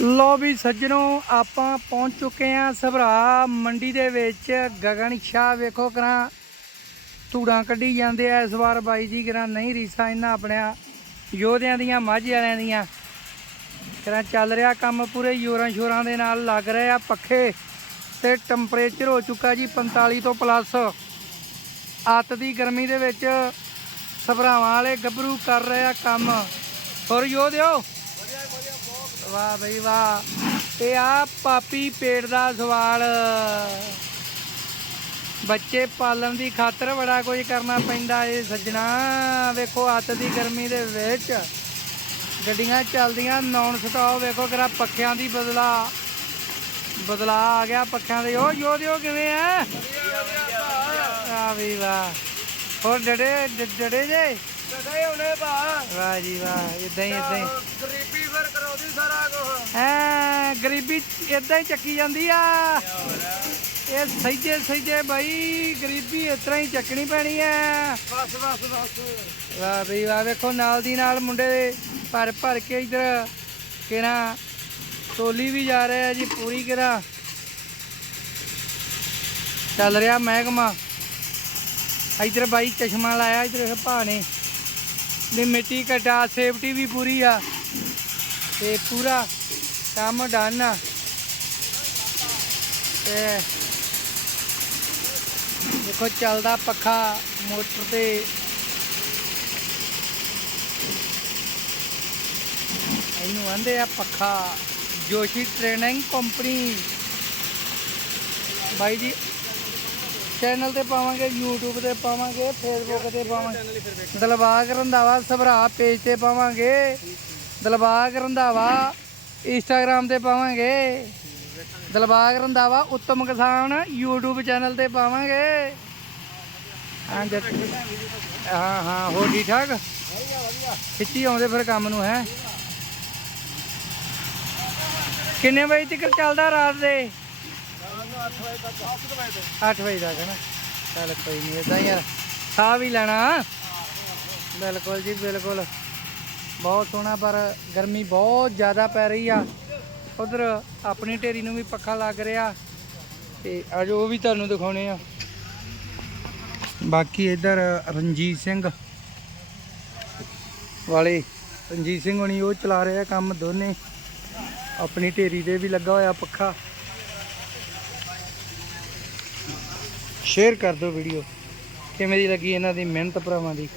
ਲੋ ਵੀ ਸੱਜਣੋ, ਆਪਾਂ ਪਹੁੰਚ ਚੁੱਕੇ ਆਂ ਸਭਰਾ ਮੰਡੀ ਦੇ ਵਿੱਚ। ਗਗਨ ਸ਼ਾਹ ਵੇਖੋ ਕਰਾਂ ਧੂੜਾਂ ਕੱਢੀ ਜਾਂਦੇ ਆ। ਇਸ ਵਾਰ ਬਾਈ ਜੀ ਕਰਾਂ ਨਹੀਂ ਰੀਸਾ ਇਹਨਾਂ ਆਪਣਿਆਂ, ਯੋਧਿਆਂ ਦੀਆਂ, ਮਾਝੇ ਵਾਲਿਆਂ ਦੀਆਂ। ਕਰਾਂ ਚੱਲ ਰਿਹਾ ਕੰਮ ਪੂਰੇ ਜ਼ੋਰਾਂ ਸ਼ੋਰਾਂ ਦੇ ਨਾਲ ਲੱਗ ਰਹੇ ਆ ਪੱਖੇ ਤੇ ਟੈਂਪਰੇਚਰ ਹੋ ਚੁੱਕਾ ਜੀ 45 ਤੋਂ ਪਲੱਸ। ਅੱਤ ਦੀ ਗਰਮੀ ਦੇ ਵਿੱਚ ਸਭਰਾਵਾਂ ਵਾਲੇ ਗੱਭਰੂ ਕਰ ਰਹੇ ਆ ਕੰਮ। ਹੋਰ ਯੋਧਿਓ ਵਾਹ ਬਈ ਵਾਹ। ਤੇ ਆ ਪਾਪੀ ਪੇਟ ਦਾ ਸਵਾਲ। ਬੱਚੇ ਪਾਲਣ ਦੀ ਖਾਤਰ ਬੜਾ ਕੁਝ ਕਰਨਾ ਪੈਂਦਾ ਏ ਸੱਜਣਾ। ਵੇਖੋ ਅੱਤ ਦੀ ਗਰਮੀ ਦੇ ਵਿੱਚ ਗੱਡੀਆਂ ਚੱਲਦੀਆਂ ਨੌਨ ਸਟਾਪ ਵੇਖੋ ਕਿਰਾ ਪੱਖਿਆਂ ਦੀ ਬਦਲਾ। ਬਦਲਾ ਆ ਗਿਆ ਪੱਖਿਆਂ ਦੇ। ਉਹ ਜੋ ਦਿਓ ਕਿਵੇਂ ਆ ਆ ਵੀ ਵਾਹ। ਹੋਰ ਡੜੇ ਡੜੇ ਜੇ? ਕਦੇ ਹੁਣੇ ਭਾ। ਵਾਹ ਜੀ ਵਾਹ। ਇਦਾਂ ਹੀ ਇਦਾਂ ਹੀ। ਗਰੀਬੀ ਫਿਰ ਕਰਾਉਂਦੀ ਸਾਰਾ ਕੁਝ ਐ ਗਰੀਬੀ ਇਦਾਂ ਹੀ ਚੱਕੀ ਜਾਂਦੀ ਆ। ਇਹ ਸਹੀਜੇ ਸਹੀਜੇ ਬਾਈ ਗਰੀਬੀ ਇਸ ਤਰ੍ਹਾਂ ਹੀ ਚੱਕਣੀ ਪੈਣੀ ਐ। ਬਸ ਬਸ ਬਸ। ਵਾਹ ਬਈ ਵਾਹ ਵੇਖੋ ਨਾਲ ਦੀ ਨਾਲ ਮੁੰਡੇ ਭਰ ਭਰ ਕੇ ਇਧਰ ਕਿਹੜਾ ਟੋਲੀ ਵੀ ਜਾ ਰਿਹਾ ਜੀ ਪੂਰੀ ਕਿਹੜਾ ਚੱਲ ਰਿਹਾ ਮਹਿਕਮਾ। ਇਧਰ ਬਾਈ ਚਸ਼ਮਾ ਲਾਇਆ ਇਧਰ ਭਾਣੇ ਨੇ। ਮਿੱਟੀ ਕਟਾ ਸੇਫਟੀ ਵੀ ਪੂਰੀ ਆ। ਤੇ ਪੂਰਾ ਕੰਮ ਡਨ ਆ। ਤੇ ਦੇਖੋ ਚੱਲਦਾ ਪੱਖਾ ਮੋਟਰ ਤੇ। ਇਹਨੂੰ ਆਂਦੇ ਆ ਪੱਖਾ ਜੋਸ਼ੀ ਟ੍ਰੇਨਿੰਗ ਕੰਪਨੀ। ਬਾਈ ਜੀ ਚੈਨਲ ਤੇ ਪਾਵਾਂਗੇ, YouTube ਤੇ ਪਾਵਾਂਗੇ, Facebook ਤੇ ਪਾਵਾਂਗੇ। ਦਲਬਾਗ ਰੰਧਾਵਾ ਸਭਰਾ ਪੇਜ ਤੇ ਪਾਵਾਂਗੇ। ਦਲਬਾਗ ਰੰਧਾਵਾ Instagram ਤੇ ਪਾਵਾਂਗੇ। ਦਲਬਾਗ ਰੰਧਾਵਾ ਉੱਤਮ ਕਿਸਾਨ YouTube ਚੈਨਲ ਤੇ ਪਾਵਾਂਗੇ। ਹਾਂ, ਜੱਟ। ਹਾਂ ਹਾਂ, ਹੋਰ ਠੀਕ ਠਾਕ? ਖਿੱਚੀ ਆਉਂਦੇ ਫਿਰ ਕੰਮ ਨੂੰ, ਹੈ? ਕਿੰਨੇ ਵਜੇ ਤੱਕ ਚੱਲਦਾ ਰਾਤ ਦੇ? 8 ਵਜੇ ਤੱਕ ਨਾ? ਚੱਲ ਕੋਈ ਨਹੀਂ ਇਦਾਂ ਯਾਰ ਸਾਹ ਵੀ ਲੈਣਾ। ਬਿਲਕੁਲ ਜੀ, ਬਿਲਕੁਲ। ਬਹੁਤ ਸੋਹਣਾ, ਪਰ ਗਰਮੀ ਬਹੁਤ ਜ਼ਿਆਦਾ ਪੈ ਰਹੀ ਆ। ਉਧਰ ਆਪਣੀ ਢੇਰੀ ਨੂੰ ਵੀ ਪੱਖਾ ਲੱਗ ਰਿਹਾ। ਤੇ ਅੱਜ ਉਹ ਵੀ ਤੁਹਾਨੂੰ ਦਿਖਾਉਣੇ ਆ। ਬਾਕੀ ਇਧਰ ਰਣਜੀਤ ਸਿੰਘ ਵਾਲੇ, ਰਣਜੀਤ ਸਿੰਘ ਹੁਣੀ ਉਹ ਚਲਾ ਰਿਹਾ ਕੰਮ ਦੋਨੇ। ਆਪਣੀ ਢੇਰੀ ਦੇ ਵੀ ਲੱਗਾ ਹੋਇਆ ਪੱਖਾ। ਸ਼ੇਅਰ ਕਰ ਦਿਓ ਵੀਡੀਓ। ਕਿਵੇਂ ਦੀ ਲੱਗੀ ਇਹਨਾਂ ਦੀ ਮਿਹਨਤ ਭਰਾਵਾਂ ਦੀ?